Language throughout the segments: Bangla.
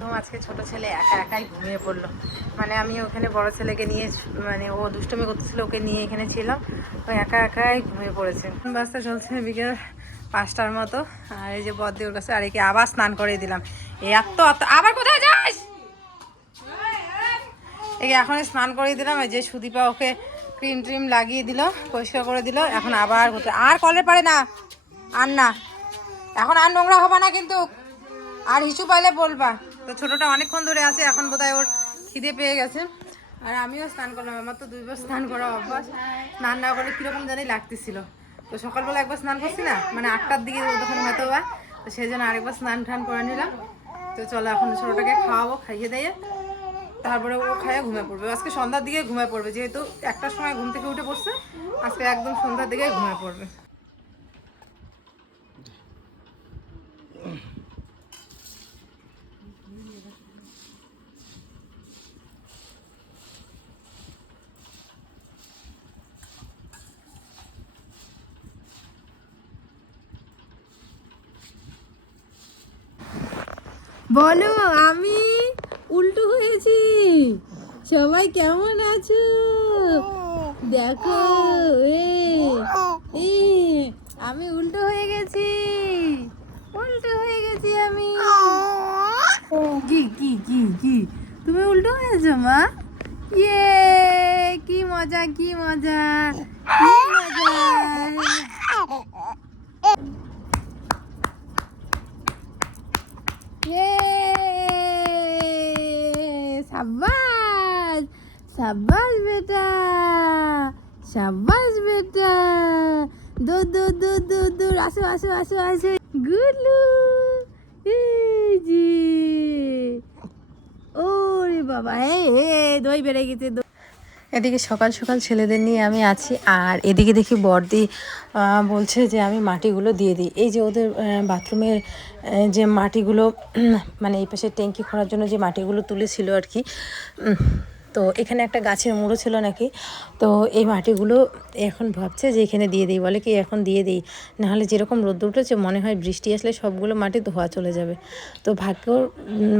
প্রথম আজকে ছোট ছেলে একা একাই ঘুমিয়ে পড়ল। মানে আমি ওখানে বড় ছেলেকে নিয়ে মানে ও দুষ্টমি করতেছিল, ওকে নিয়ে এখানে ছিলাম ও একা একাই ঘুমিয়ে পড়েছে। বাসটা চলছে বিকেল পাঁচটার মতো। আর এই যে বদ্দি ওর কাছে আর একে আবার স্নান করে দিলাম। এত আবার কোথায় যাস? একে এখন স্নান করে দিলাম। এই যে সুদীপা ওকে ক্রিম ট্রিম লাগিয়ে দিল, পরিষ্কার করে দিল। এখন আবার আর কলের পারে না, আর না। এখন আর নোংরা হবে না কিন্তু। আর হিসু পাইলে বলবা। তো ছোটটা অনেকক্ষণ ধরে আছে, এখন বোধহয় ওর খিদে পেয়ে গেছে। আর আমিও স্নান করলাম, আমার তো দুইবার স্নান করা অভ্যাস। স্নান না করলে কীরকম জানি লাগতেছিল। তো সকালবেলা একবার স্নান করছি না মানে আটটার দিকে তখন হয়তো বা তো সেই জন্য আরেকবার স্নান টান করে নিলাম। তো চলো এখন ছোটোটাকে খাওয়াবো, খাইয়ে দিয়ে তারপরে ও খাইয়ে ঘুমিয়ে পড়বে। আজকে সন্ধ্যার দিকে ঘুমিয়ে পড়বে, যেহেতু একটার সময় ঘুম থেকে উঠে পড়ছে, আজকে একদম সন্ধ্যার দিকে ঘুমিয়ে পড়বে। বলো, আমি উল্টো হয়েছি। সবাই কেমন আছো? দেখো, এ আমি উল্টো হয়ে গেছি। উল্টো হয়ে গেছি আমি। কি কি কি কি? তুমি উল্টো হয়েছো, মা? ইয়ে কি মজা কি মজা? সাব্বাস বেটা সাব্বাস বেটা। দো দো দো দো দো, আসো আসো আসো আসো। গুলু জি ওরে বাবা হে দই বেড়ে গেছে এদিকে সকাল সকাল ছেলেদের নিয়ে আমি আছি, আর এদিকে দেখি বর্দি বলছে যে আমি মাটিগুলো দিয়ে দিই। এই যে ওদের বাথরুমের যে মাটিগুলো মানে এই পাশে ট্যাঙ্কি খোঁড়ার জন্য যে মাটিগুলো তুলেছিল আর কি তো এখানে একটা গাছের মুড়ো ছিল নাকি? তো এই মাটিগুলো এখন ভাবছে যে এখানে দিয়ে দিই। বলে কি এখন দিয়ে দিই? নাহলে যেরকম রোদ্র উঠেছে, মনে হয় বৃষ্টি আসলে সবগুলো মাটি ধোয়া চলে যাবে। তো ভাগ্য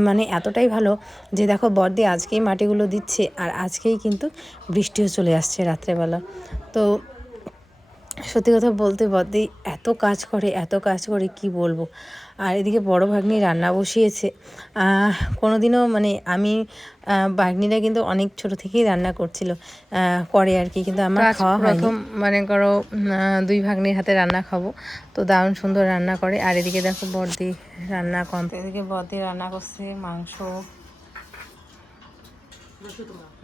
মানে এতটাই ভালো যে দেখো বর্দি আজকেই মাটিগুলো দিচ্ছে আর আজকেই কিন্তু বৃষ্টিও চলে আসছে রাত্রেবেলা। তো সত্যি কথা বলতে বদ্দি এত কাজ করে, এত কাজ করে, কি বলব? আর এদিকে বড় ভাগ্নি রান্না বসিয়েছে। কোনো দিনও মানে আমি ভাগ্নিরা কিন্তু অনেক ছোট থেকেই রান্না করছিল করে আর কি কিন্তু আমার খাওয়া প্রথম মানে করো দুই ভাগ্নির হাতে রান্না খাব। তো দারুণ সুন্দর রান্না করে। আর এদিকে দেখো বর্দি রান্না কম এদিকে বর্দি রান্না করছে মাংস।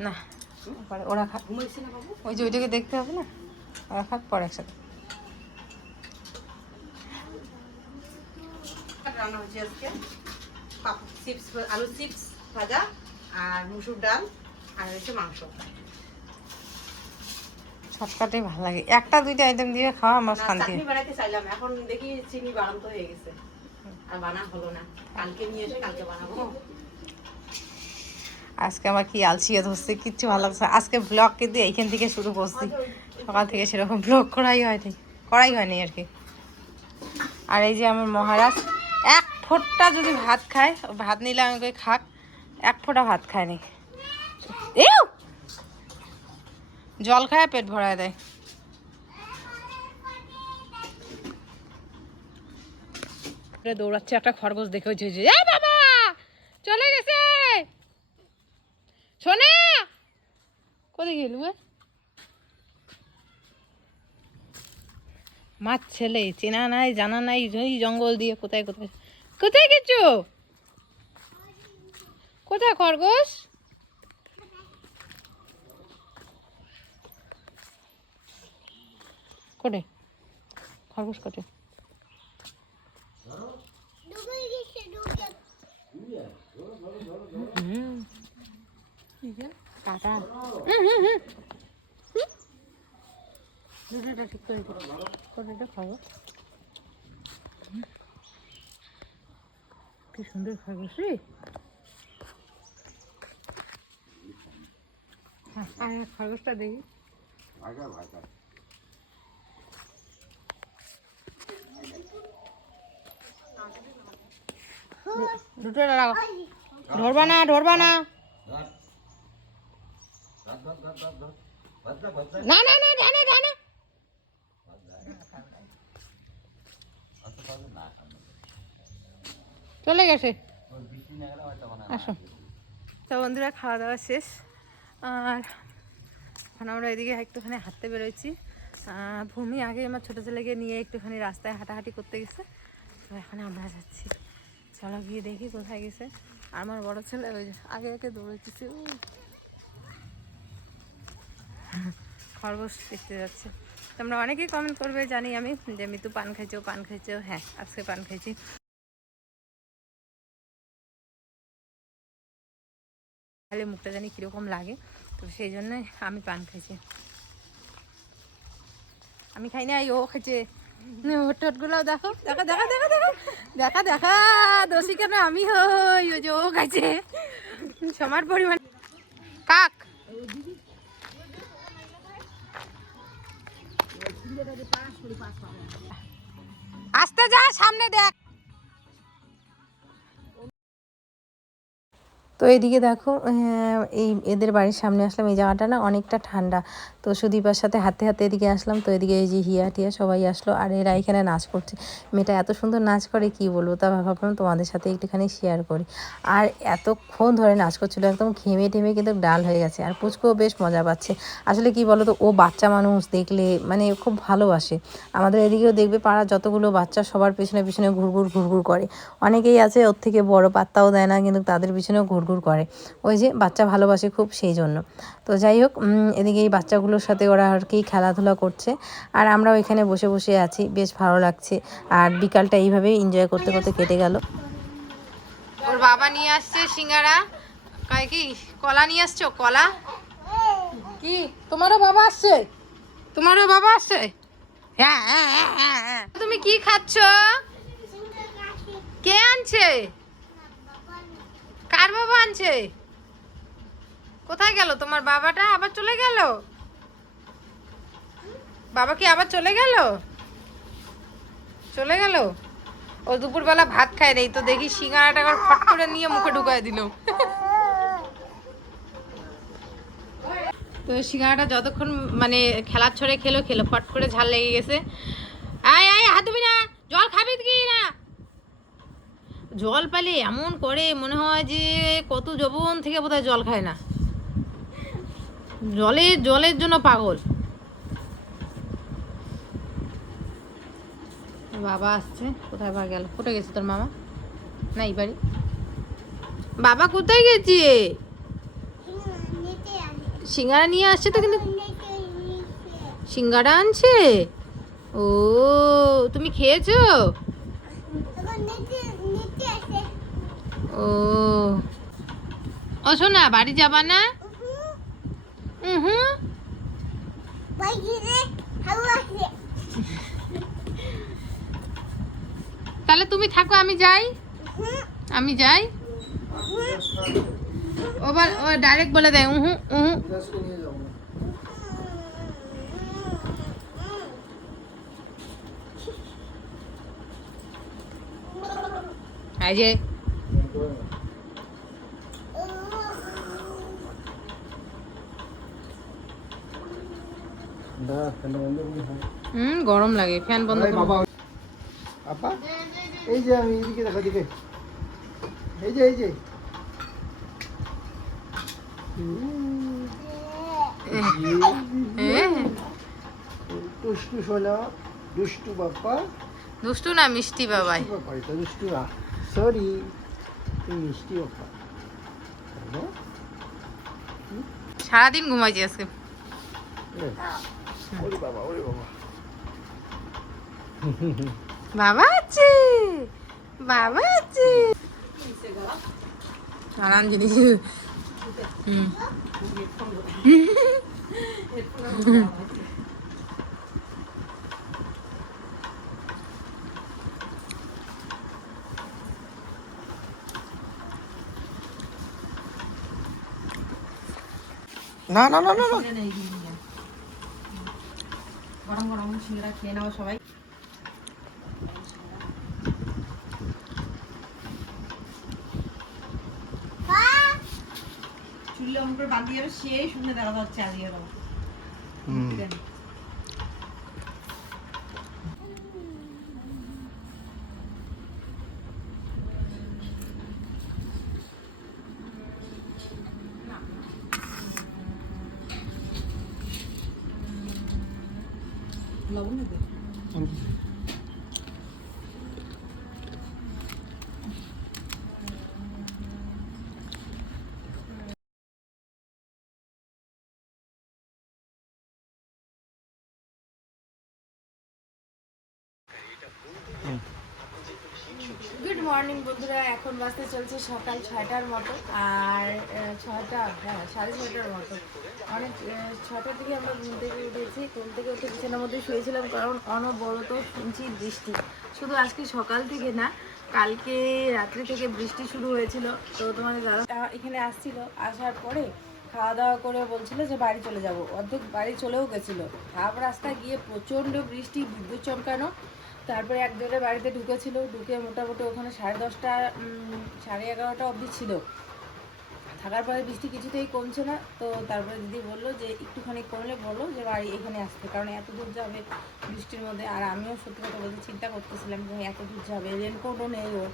না ওরা খা ওই যে ওইটাকে দেখতে হবে না? ওরা খাক পরে একসাথে। রান্না হচ্ছে আজকে। চিপস আলু চিপস ভাজা আর মুসুর ডাল আর হচ্ছে মাংস। শর্টকাটে ভালো লাগে। একটা দুইটা আইটেম দিয়ে খাওয়া আমার শান্তি। চাটনি বানাইতে চাইলাম। এখন দেখি চিনি বানান্ত হয়ে গেছে। আর বানা হলো না। কালকে নিয়ে এসে কালকে বানাবো। আজকে আমার কি আলসিয়া ধরছে কিচ্ছু ভালো লাগছে আজকে ব্লগ কিন্তু এইখান থেকে শুরু করছি। সকাল থেকে সেরকম ব্লগ করাই হয়নি। করাই হয়নি আর কি। আর এই যে আমার মহারাজ এক ফোঁটা যদি ভাত খায়, ভাত নিলে আমি আমাকে খাক, এক ফোঁটা ভাত খায়নি এও জল খায় পেট ভরায় দেয়। দৌড়াচ্ছে, একটা খরগোশ দেখে ওই যে বাবা! চলে গেছে! শোনা কোথায় গেলু মাছ ছেলে, চেনা নাই, জানা নাই জঙ্গল দিয়ে কোথায় কোথায়? কোথায় গেছো? কোথায় খরগোশ? কোটে। খরগোশ কোটে। হুম টাটা। দুটোটা ঠিক করে খাব কি সুন্দর খরগোশ হ্যাঁ আর খরগোশটা দেখি। দুটো লাগাও। ধরবা না ধরবা না। না না না ডানা ডানা চলে গেছে। আসো। তো বন্ধুরা খাওয়া দাওয়া শেষ। আর এখন আমরা এদিকে একটুখানি হাঁটতে বেরোচ্ছি। ভূমি আগে আমার ছোটো ছেলেকে নিয়ে একটুখানি রাস্তায় হাঁটাহাঁটি করতে গেছে। তো এখন আমরা যাচ্ছি। চলো গিয়ে দেখি কোথায় গেছে। আর আমার বড় ছেলে ওই আগে আগে দৌড়েছে খরগোশ দেখতে যাচ্ছে। তোমরা অনেকেই কমেন্ট করবে জানি আমি যে, মিতু পান খাইছো পান খাইছো হ্যাঁ আজকে পান খাইছি। তাহলে মুখটা জানি কীরকম লাগে। তো সেই জন্যই আমি পান খাইছি। আমি খাই নাই, ও খাইছে। দেখো, দেখা দেখা দেখা দেখা। দেখা দেখা কেন আমি হই? ওই যে ও খাইছে। সমান পরিমাণ। কাক? আস্তে যা, সামনে দেখ। তো এদিকে দেখো এই এদের বাড়ির সামনে আসলাম। এই জায়গাটা না অনেকটা ঠান্ডা। তো সুদীপার সাথে হাতে হাতে এদিকে আসলাম। তো এদিকে এই যে হিয়া টিয়া সবাই আসলো। আর এরা এখানে নাচ করছে। মেয়েটা এত সুন্দর নাচ করে, কি বলব? তা ভাবলাম তোমাদের সাথে একটুখানি শেয়ার করি। আর এতক্ষণ ধরে নাচ করছিল, একদম ঘেমে টেমে কিন্তু ডাল হয়ে গেছে। আর পুচকো বেশ মজা পাচ্ছে। আসলে কি বলো তো ও বাচ্চা মানুষ দেখলে মানে খুব ভালোবাসে। আমাদের এদিকেও দেখবে পাড়ার যতগুলো বাচ্চা সবার পিছনে পিছনে ঘুরঘুর ঘুরঘুর করে। অনেকেই আছে, ওর থেকে বড় পাত্তাও দেয় না, কিন্তু তাদের পিছনেও ঘুরঘুর করে। ওই যে বাচ্চা ভালোবাসে খুব সেই জন্য। তো যাই হোক এদিকে এই বাচ্চাগুলোর সাথে ওরা আর কি খেলাধুলা করছে। আর আমরা ওইখানে বসে বসে আছি বেশ ভালো লাগছে। আর বিকালটা এইভাবেই এনজয় করতে করতে কেটে গেল। ওর বাবা নিয়ে আসছে সিঙ্গারা। কি? কলা নিয়ে আসছো? কলা? কি? তোমারও বাবা আসছে? তোমারও বাবা আসছে? হ্যাঁ হ্যাঁ হ্যাঁ, হ্যাঁ, হ্যাঁ। তুমি কি খাচ্ছ? কে আনছে? আনছে? কোথায় গেল? তোমার বাবাটা আবার চলে গেল? বাবা কি আবার চলে গেল? চলে গেল? ও দুপুরবেলা ভাত খায় নেই, তো দেখি সিঙ্গারাটা আবার ফট করে নিয়ে মুখে ঢুকায় দিল। তো সিঙ্গারাটা যতক্ষণ মানে খেলার ছড়ে খেলো খেলো, ফট করে ঝাল লেগে গেছে। আয় আয়, হাত না, জল খাবি কি না? জল পেলে এমন করে, মনে হয় যে কত যবন থেকে বোধহয় জল খায় না। জলে, জলের জন্য পাগল। বাবা আসছে, কোথায় বা গেল? কোথায় গেছে তোর মামা? না এই বাড়ি? বাবা কোথায় গেছে? সিঙ্গারা নিয়ে আসছে তো কিন্তু। সিঙ্গারা আনছে? ও, তুমি খেয়েছো? ও। ও শোনা বাড়ি যাবা না? হুম তাহলে তুমি থাকো আমি যাই। আমি যাই। ওবার ও ডাইরেক্ট বলে দেয় উহু উহু। এই যে হুম গরম লাগে ফ্যান বন্ধ করো। বাবা আপা এই যে আমি এদিকে দেখো দিকে এই যে এই যে। হ্যাঁ দুষ্টু সোনা দুষ্টু বাপ্পা। দুষ্টু না মিষ্টি বাবাই মিষ্টি বাপ্পা এটা দুষ্টু না। সরি মিষ্টি বাপ্পা। তাই না? সারাদিন ঘুমাইছি আজকে। এ, ওরে বাবা ওরে বাবা বাবা আছে বাবা আছে নানান জিনিস হুম না না না না না গরম গরম সিঙ্গড়া খেয়ে নাও সবাই। চুল্লি অমন করে দিয়ে যাবে সেই শুনে দেখা যাচ্ছে আজকে হুম। দেবো হুম লবণ দেবে গুড এখন বাজতে চলছে সকাল ছয়টার মতো, আর ছয়টা হ্যাঁ সাড়ে ছয়টার মতো। অনেক ছটার দিকে আমরা ঘুম থেকে উঠেছি, ঘুম থেকে উঠে বিছানার মধ্যে শুয়েছিলাম কারণ অনবরত শুনছি বৃষ্টি। শুধু আজকে সকাল থেকে না, কালকে রাত্রি থেকে বৃষ্টি শুরু হয়েছিল। তো তোমাদের দাদা এখানে আসছিল, আসার পরে খাওয়া দাওয়া করে বলছিল যে বাড়ি চলে যাব। অর্ধেক বাড়ি চলেও গেছিল। হাফ রাস্তায় গিয়ে প্রচণ্ড বৃষ্টি, বিদ্যুৎ চমকানো তারপরে এক জোরে বাড়িতে ঢুকেছিল, ঢুকে মোটামুটি ওখানে সাড়ে দশটা সাড়ে এগারোটা অবধি ছিল। থাকার পরে বৃষ্টি কিছুতেই কমছে না, তো তারপরে দিদি বলল যে, একটুখানি কমলে বলো যে, বাড়ি এখানে আসতে। কারণ এত দূর যাবে বৃষ্টির মধ্যে, আর আমিও সত্যি কথা বলতে চিন্তা করতেছিলাম যে, এত দূর যাবে? রেনকোটও নেই ওর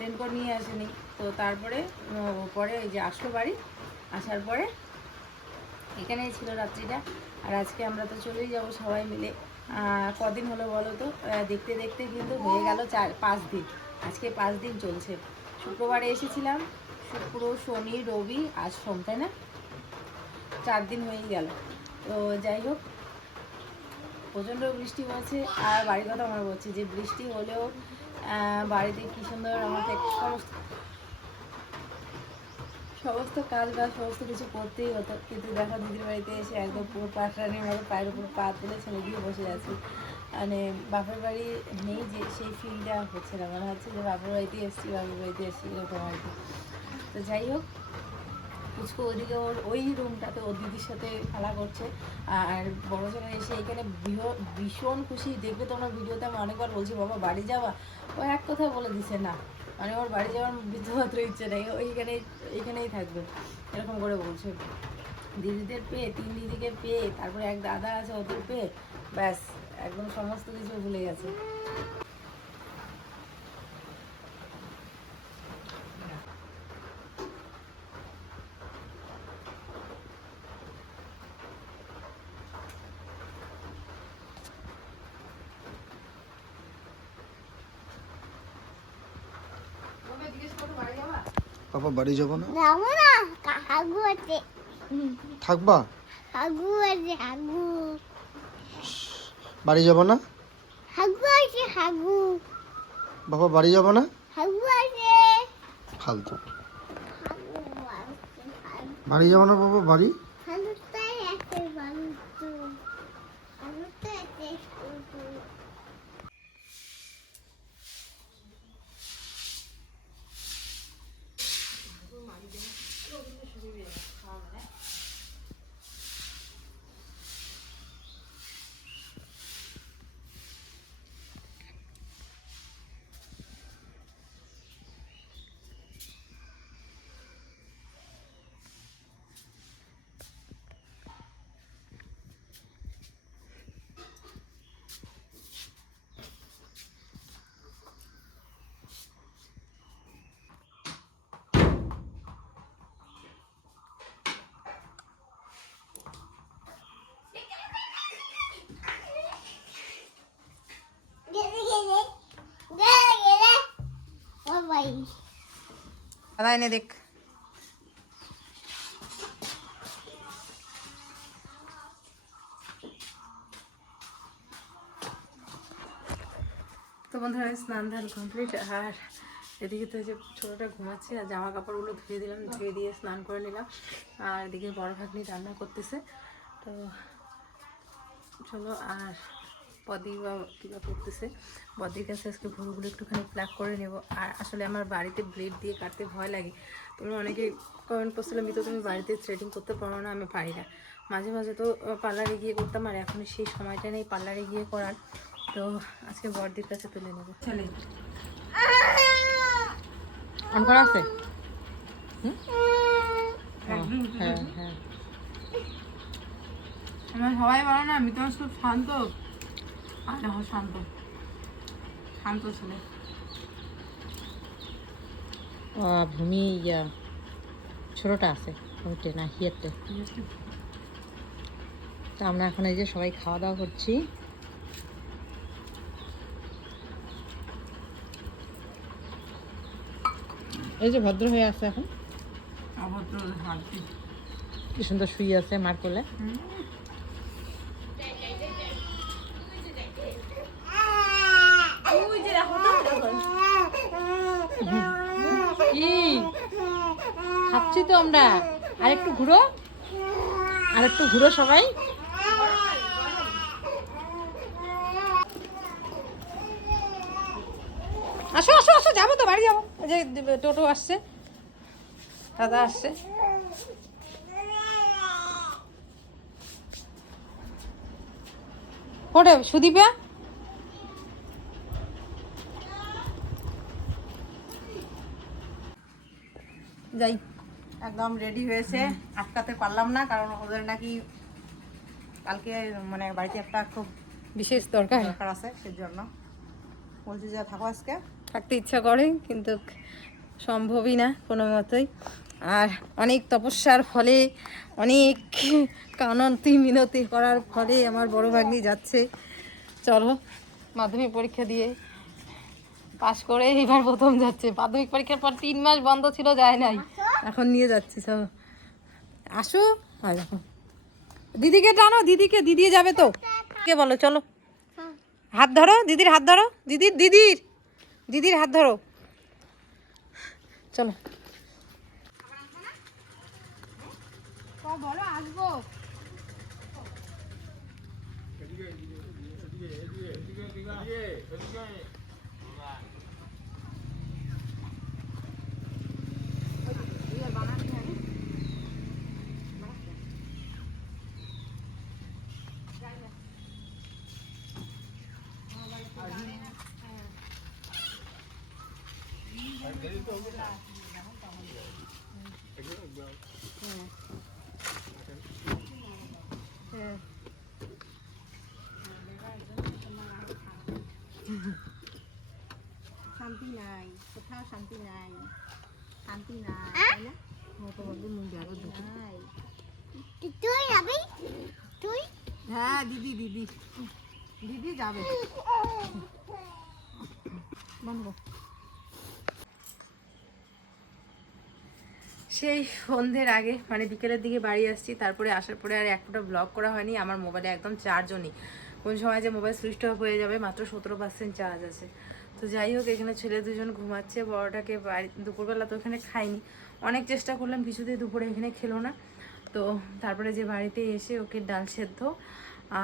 রেনকোট নিয়ে আসেনি। তো তারপরে পরে যে আসলো বাড়ি, আসার পরে এখানেই ছিল রাত্রিটা। আর আজকে আমরা তো চলেই যাব সবাই মিলে। কদিন হলো বলো তো? দেখতে দেখতে কিন্তু হয়ে গেল চার, পাঁচ দিন। আজকে পাঁচ দিন চলছে। শুক্রবারে এসেছিলাম। শুক্র, শনি, রবি, আজ সোম, তাই না? চার দিন হয়েই গেল। তো যাই হোক, প্রচণ্ড বৃষ্টি হয়েছে। আর বাড়ির কথা মনে পড়ছে যে বৃষ্টি হলেও বাড়িতে কি সুন্দর আমাকে সমস্ত কাজ বাজ, সমস্ত কিছু করতেই হতো। কিন্তু দেখো দিদির বাড়িতে এসে একদম পুরো পাটরানির মতো পায়ের উপর পা তুলে ছেলে দিয়ে বসে আছি মানে বাপের বাড়ি নেই যে সেই ফিলটা হচ্ছে না। মনে হচ্ছে যে বাপের বাড়িতে এসেছি, বাপের বাড়িতে এসেছি এরকম আর কি। তো যাই হোক, পুচকু ওদিকে ওর ওই রুমটাতে ওর দিদির সাথে খেলা করছে। আর বড় ছেলে এসে এখানে ভীষণ খুশি। দেখবে তোমরা ভিডিওতে আমি অনেকবার বলছি, বাবা, বাড়ি যাওয়া ও এক কথা বলে দিছে, না। মানে ওর বাড়ি যাওয়ার বিন্দুমাত্র ইচ্ছে নেই। ওইখানে এইখানেই থাকবে। এরকম করে বলছে। দিদিদের পেয়ে, তিন দিদিকে পেয়ে, তারপরে এক দাদা আছে ওদের পেয়ে, ব্যাস, একদম সমস্ত কিছু ভুলে গেছে। বাবা বাড়ি যাব না? যাব না হাগু আছে। থাকবা? হাগু আছে হাগু। বাড়ি যাব না? হাগু আছে হাগু। বাবা বাড়ি যাব না? হাগু আছে। ফালতু। বাড়ি যাব না বাবা বাড়ি? হাগুটাই আছে বালুতু হাগুটাই আছে শুধু গেলে গেলে গেলে গেলে বাবাই দাদা এনে দেখ। তো বন্ধুরা, স্নান ধান কমপ্লিট আর এদিকে তো যে ছোটোটা ঘুমাচ্ছে, আর জামা কাপড়গুলো ধুয়ে দিলাম, ধুয়ে দিয়ে স্নান করে নিলাম। আর এদিকে বড় ভাগ্নি রান্না করতেছে। তো চলো, আর বদি বা কিবা করতেছে বদির কাছে আজকে ভুরুগুলো একটুখানি প্লাক করে নেব। আর আসলে আমার বাড়িতে ব্লেড দিয়ে কাটতে ভয় লাগে। তুমি অনেকে কমেন্ট করছিলাম তো তুমি বাড়িতে থ্রেডিং করতে পারো না? আমি পারি না। মাঝে মাঝে তো পার্লারে গিয়ে করতাম, আর এখন সেই সময়টা নেই পার্লারে গিয়ে করার। তো আজকে বড়দির কাছে তুলে নেব। চলে। হ্যাঁ হ্যাঁ। আমরা সবাই বলো না মিতাম খুব শান্ত। দেখো শান্ত। শান্ত ছেলে। ভূমি ইয়া ছোটটা আছে ওইটে না হিয়ারটে। তো আমরা এখন এই যে সবাই খাওয়া দাওয়া করছি। এই যে ভদ্র হয়ে আছে এখন। কি সুন্দর শুয়ে আছে মার কোলে। খাচ্ছি তো আমরা। আর একটু ঘুরো। আর একটু ঘুরো সবাই। আসো আসো আসো, যাব তো, বাড়ি যাব। যে টোটো আসছে। দাদা আসছে। কোটে সুদীপা। যাই। একদম রেডি হয়েছে। আটকাতে পারলাম না কারণ ওদের নাকি কালকে মানে বাড়িতে একটা খুব বিশেষ দরকার। দরকার আছে সেজন্য। বলছি যে থাকো আজকে। থাকতে ইচ্ছা করে কিন্তু সম্ভবই না কোনো মতেই। আর অনেক তপস্যার ফলে অনেক কানন্তি মিনতি করার ফলে আমার বড় ভাগ্নি যাচ্ছে। চলো মাধ্যমিক পরীক্ষা দিয়ে পাশ করে এবার প্রথম যাচ্ছে। মাধ্যমিক পরীক্ষার পর তিন মাস বন্ধ ছিল যায় নাই। এখন নিয়ে যাচ্ছি সব। আসো আর দেখো। দিদিকে টানো দিদিকে দিদি যাবে তো। কে বলো চলো। হাত ধরো দিদির হাত ধরো। দিদির দিদির দিদির হাত ধরো। চলো। বলো আসব। শান্তি নাই কোথাও শান্তি নাই শান্তি নাই তাই না নাই তুই যাবি তুই হ্যাঁ দিদি দিদি দিদি যাবে সেই সন্ধ্যের আগে মানে বিকেলের দিকে বাড়ি আসছি, তারপরে আসার পরে আর একটা ব্লগ করা হয়নি, আমার মোবাইলে একদম চার্জও নেই। কোন সময় যে মোবাইল সুইচ অফ হয়ে যাবে, মাত্র সতেরো পার্সেন্ট চার্জ আছে। তো যাই হোক, এখানে ছেলে দুজন ঘুমাচ্ছে, বড়টাকে বাড়ি, দুপুরবেলা তো এখানে খাইনি অনেক চেষ্টা করলাম, কিছুতেই দুপুরে এখানে খেলো না। তো তারপরে যে বাড়িতে এসে ওকে ডাল সেদ্ধ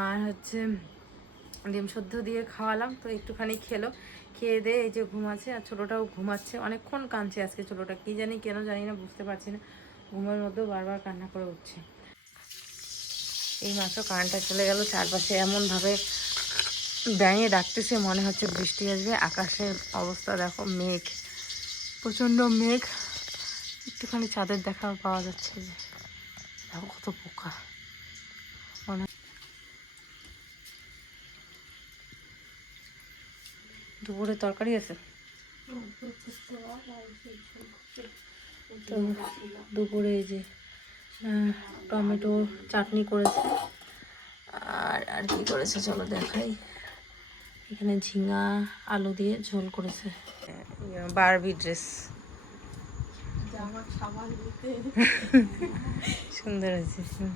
আর হচ্ছে ডিম সেদ্ধ দিয়ে খাওয়ালাম, তো একটুখানি খেলো। খেয়ে দিয়ে এই যে ঘুমাচ্ছে আর ছোটোটাও ঘুমাচ্ছে। অনেকক্ষণ কাঁদছে আজকে ছোটোটা, কী জানি কেন জানি না, বুঝতে পারছি না। ঘুমের মধ্যেও বারবার কান্না করে উঠছে। এই মাত্র কারেন্টটা চলে গেল চারপাশে, এমনভাবে ব্যাঙে ডাকতেছে, মনে হচ্ছে বৃষ্টি আসবে। আকাশের অবস্থা দেখো, মেঘ, প্রচণ্ড মেঘ। একটুখানি চাঁদের দেখা পাওয়া যাচ্ছে যে, দেখো কত পোকা। মনে দুপুরে তরকারি আছে। তো দুপুরে এই যে টমেটো চাটনি করেছে। আর আর কি করেছে চলো দেখাই। এখানে ঝিঙা, আলু দিয়ে ঝোল করেছে। Barbie dress. সুন্দর হুম।